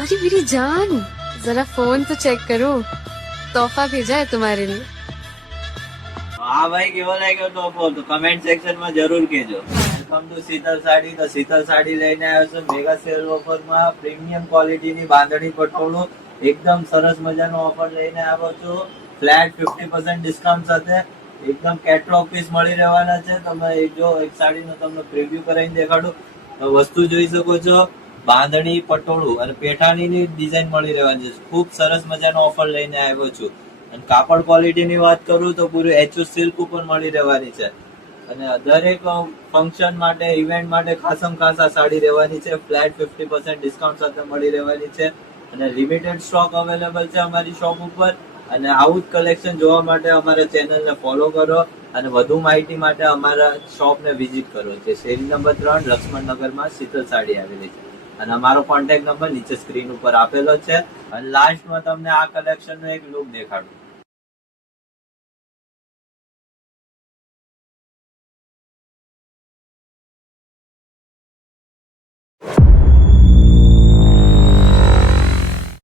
अरे मेरी जान, जरा फोन तो चेक करो, तोहफा भेजा है तुम्हारे लिए। હા ભાઈ, કેવો લાગ્યો ટોપો તો કમેન્ટ સેક્શન માં જરૂર કહેજો. Welcome to Sheetal sari. તો શીતલ સાડી લઈને આવ્યો છું મેગા સેલ ઓફરમાં. પ્રીમિયમ ક્વોલિટીની બાંધણી પટોળું એકદમ સરસ મજાનો ઓફર લઈને આવ્યો છું. ફ્લેટ 50% ડિસ્કાઉન્ટ સાથે એકદમ કેટલોગ પીસ મળી રહેવાના છે. તમે એક સાડીનો તમને પ્રિવ્યુ કરાવીને દેખાડું તો વસ્તુ જોઈ શકો છો. બાંધણી પટોળું અને પેઠાણીની ડિઝાઇન મળી રહેવાની છે. ખૂબ સરસ મજાનો ઓફર લઈને આવ્યો છું. અને કાપડ ક્વોલિટીની વાત કરું તો પૂરું એચયુ સિલ્ક ઉપર મળી રહેવાની છે. અને દરેક ફંક્શન માટે ઇવેન્ટ માટે ખાસમ ખાસ આ સાડી રહેવાની છે. ફ્લેટ 50% ડિસ્કાઉન્ટ સાથે મળી રહેવાની છે. અને લિમિટેડ સ્ટોક અવેલેબલ છે અમારી શોપ ઉપર. અને આવું જ કલેક્શન જોવા માટે અમારા ચેનલને ફોલો કરો અને વધુ માહિતી માટે અમારા શોપને વિઝિટ કરો. જે શેરી નંબર 3 લક્ષ્મણનગરમાં શીતલ સાડી આવેલી છે. અને અમારો કોન્ટેક્ટ નંબર નીચે સ્ક્રીન ઉપર આપેલો છે. અને લાસ્ટમાં તમને આ કલેક્શનનો એક લુક દેખાડું.